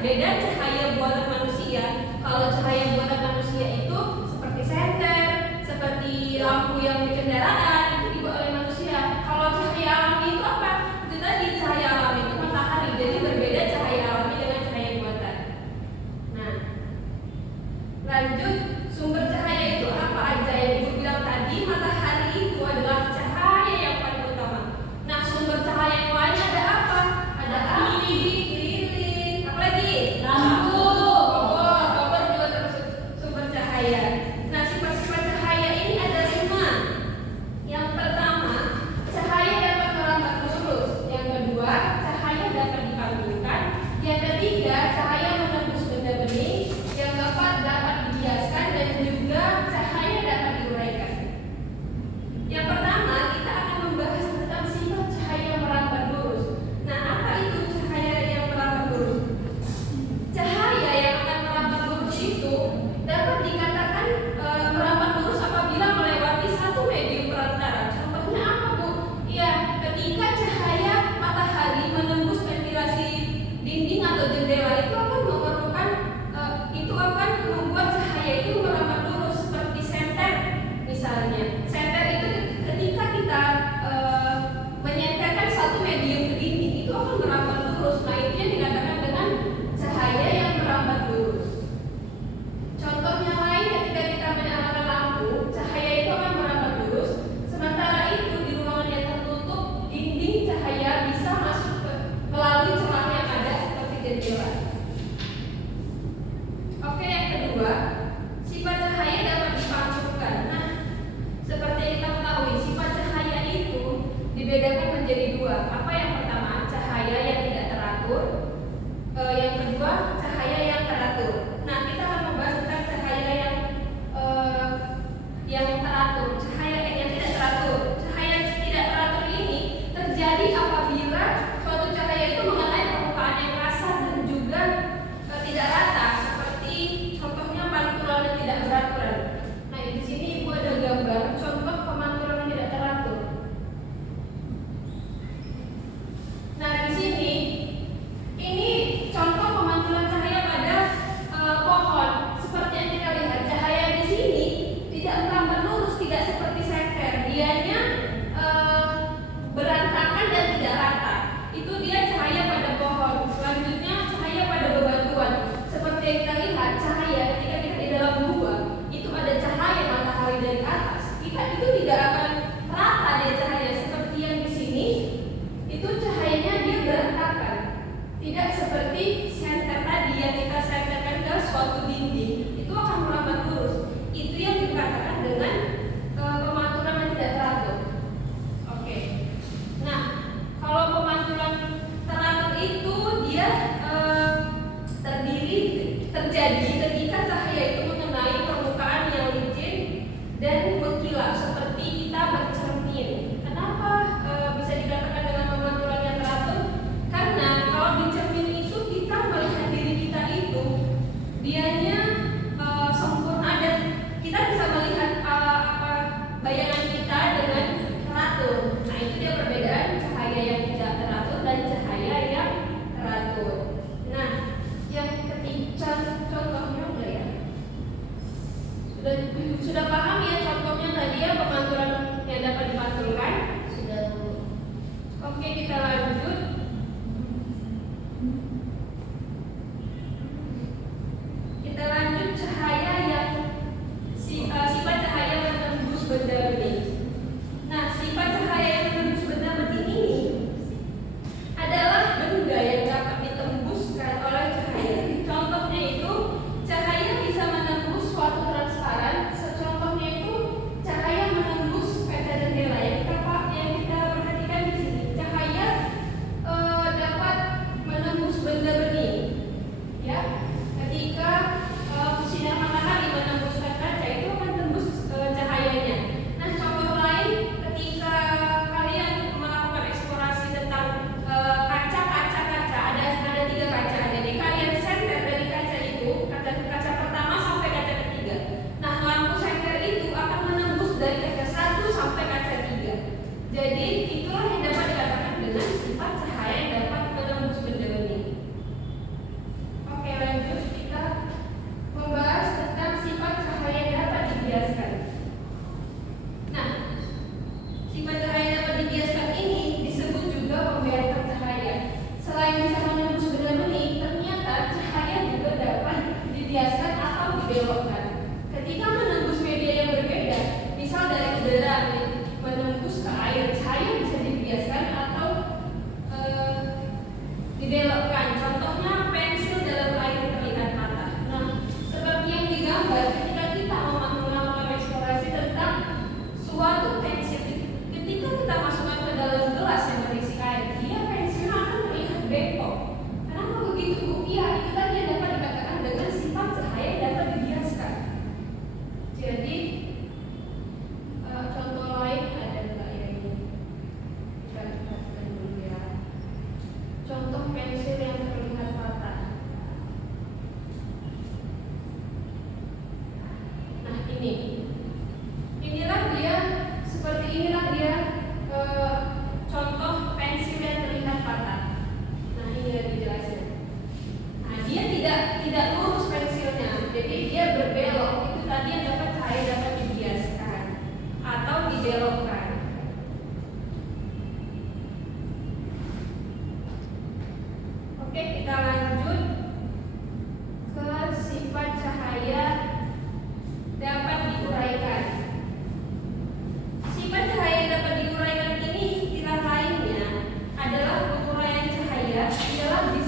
Beda cahaya buatan manusia. Kalau cahaya buatan manusia itu seperti senter, seperti lampu yang di kendaraan itu dibuat oleh manusia. Kalau cahaya alami itu apa? Itu tadi cahaya alami itu matahari. Jadi berbeda cahaya alami dengan cahaya buatan. Nah, lanjut, sumber cahaya itu apa aja yang Ibu bilang tadi? Matahari itu adalah cahaya yang paling utama. Nah, sumber cahaya yang lain ada apa? Ada api, lilin, apa lagi? Lampu, obor juga termasuk sumber cahaya. Nah, sifat-sifat cahaya ini ada 5. Yang pertama, cahaya dapat merambat lurus. Yang kedua, cahaya dapat dipantulkan. Yang ketiga, cahaya menembus benda bening. Yang keempat, dapat dibiaskan, dan juga cahaya dapat diuraikan. Yang pertama, kita akan membahas tentang sifat cahaya merambat lurus. Nah, apa itu cahaya yang merambat lurus? Cahaya yang akan merambat lurus itu dapat dikatakan merambat lurus apabila melewati satu medium perantara. Contohnya apa, Bu? Ya, ketika cahaya matahari menembus ventilasi dinding atau jendela itu akan memerlukan itu akan membuat cahaya itu merambat lurus seperti senter misalnya. Senter itu ketika kita menyenterkan satu medium ke dinding itu akan merambat lurus. Nah, itu yang dikatakan dengan cahaya yang merambat lurus. Contohnya lain ketika kita menyalakan lampu, cahaya itu akan merambat lurus. Sementara itu di ruangan yang tertutup, dinding cahaya bisa masuk melalui celah yang ada seperti jendela. Oke, yang kedua, sifat cahaya dapat dipantulkan. Nah, seperti yang kita ketahui, sifat cahaya itu dibedakan menjadi 2. Apa yang pertama? Cahaya yang tidak teratur. Yang kedua, cahaya yang teratur. Nah, kita akan membahas tentang cahaya yang teratur. Cahaya yang tidak teratur. Cahaya yang tidak teratur ini terjadi apabila suatu cahaya itu mengenai permukaan yang kasar dan juga tidak rata, seperti contohnya pantulan yang tidak beraturan. Nah, di sini Ibu ada gambar contoh pemantulan yang tidak teratur. Nah, di sini ini contoh pemantulan cahaya pada pohon. Seperti yang kita lihat, cahaya di sini tidak merambat lurus, tidak seperti senter. Dianya berantakan dan tidak rata. Itu dia cahaya pada pohon. Selanjutnya cahaya pada bebatuan. Seperti yang kita lihat, cahaya ketika kita di dalam gua itu ada cahaya matahari dari atas. Kita itu tidak akan rata dia cahaya seperti yang di sini. Itu cahayanya dia berantakan. Tidak seperti senter tadi yang kita senterkan ke suatu dinding, itu akan merambat lurus. Itu yang dikatakan dengan pemantulan yang tidak teratur. Oke. Nah, kalau pemantulan teratur itu dia terjadi ketika cahaya itu mengenai permukaan yang licin dan mengkilap seperti kita bercermin. Kenapa bisa dikatakan dengan pemantulan yang teratur? Karena kalau di cermin itu kita melihat diri kita itu dianya sempurna dan kita bisa melihat bayangan kita dengan teratur. Nah, itu dia perbedaan cahaya yang tidak teratur dan cahaya yang teratur. Nah, yang ketiga contohnya contohnya pensil dalam air terlihat patah. Nah, seperti yang digambar ketika kita melakukan eksplorasi tentang suatu pensil, ketika kita masukkan ke dalam gelas yang berisi air, dia pensilnya akan terlihat bengkok. Kenapa begitu, Bu? Ya, itu tadi yang dapat dikatakan dengan sifat cahaya yang dapat dibiaskan. Jadi contoh lain ada enggak ya ini? Kita lihatkan dulu ya. Contoh pensil yang terlihat patah. Nah ini, inilah dia, seperti inilah dia contoh pensil yang terlihat patah. Nah ini yang dijelaskan. Nah dia tidak lurus pensilnya, jadi dia berbelok. Itu tadi yang dapat cahaya dapat dibiaskan atau dibelokkan. Oke, kita lanjut ke sifat cahaya dapat diuraikan. Sifat cahaya dapat diuraikan ini istilah lainnya adalah penguraian cahaya di dalam